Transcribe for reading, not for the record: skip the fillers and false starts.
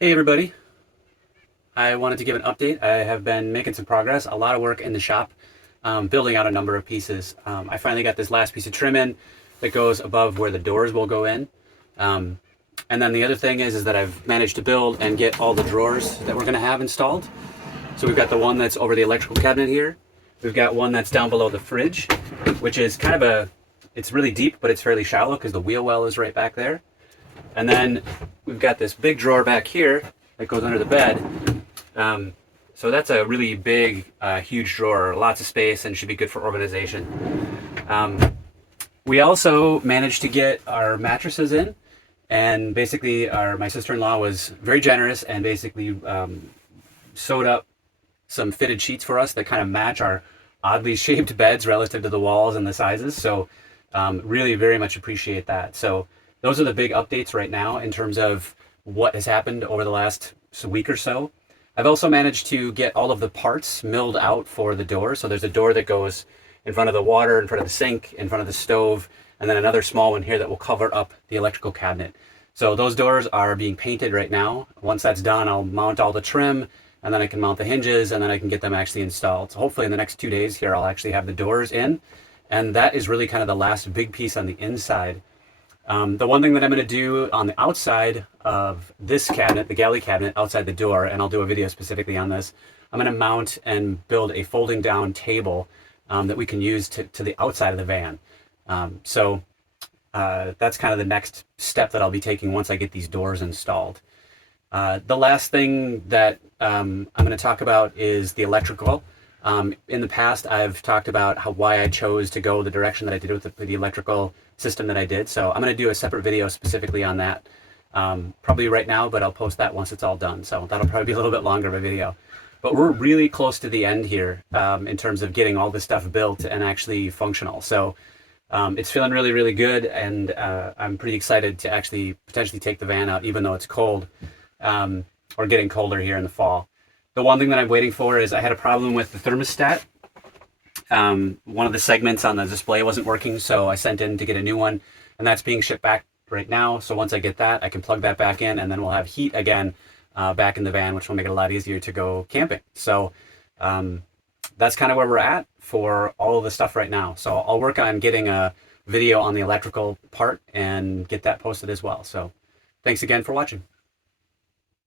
Hey everybody, I wanted to give an update. I have been making some progress, a lot of work in the shop, building out a number of pieces. I finally got this last piece of trim in that goes above where the doors will go in. Um, and then the other thing is that I've managed to build and get all the drawers that we're going to have installed. So we've got the one that's over the electrical cabinet here. We've got one that's down below the fridge, which is kind of it's really deep, but it's fairly shallow because the wheel well is right back there. And then we've got this big drawer back here that goes under the bed. So that's a really big, huge drawer, lots of space, and should be good for organization. We also managed to get our mattresses in, and basically my sister-in-law was very generous and basically sewed up some fitted sheets for us that kind of match our oddly shaped beds relative to the walls and the sizes. So really very much appreciate that. So those are the big updates right now in terms of what has happened over the last week or so. I've also managed to get all of the parts milled out for the door. So there's a door that goes in front of the water, in front of the sink, in front of the stove, and then another small one here that will cover up the electrical cabinet. So those doors are being painted right now. Once that's done, I'll mount all the trim, and then I can mount the hinges, and then I can get them actually installed. So hopefully in the next 2 days here, I'll actually have the doors in. And that is really kind of the last big piece on the inside. The one thing that I'm going to do on the outside of this cabinet, the galley cabinet outside the door, and I'll do a video specifically on this, I'm going to mount and build a folding down table that we can use to the outside of the van. That's kind of the next step that I'll be taking once I get these doors installed. The last thing that I'm going to talk about is the electrical. In the past, I've talked about why I chose to go the direction that I did with the electrical system that I did. So I'm going to do a separate video specifically on that, probably right now, but I'll post that once it's all done. So that'll probably be a little bit longer of a video. But we're really close to the end here in terms of getting all this stuff built and actually functional. So it's feeling really, really good, and I'm pretty excited to actually potentially take the van out, even though it's cold or getting colder here in the fall. The one thing that I'm waiting for is I had a problem with the thermostat. One of the segments on the display wasn't working, so I sent in to get a new one, and that's being shipped back right now. So once I get that, I can plug that back in, and then we'll have heat again back in the van, which will make it a lot easier to go camping. So that's kind of where we're at for all of the stuff right now. So I'll work on getting a video on the electrical part and get that posted as well. So thanks again for watching.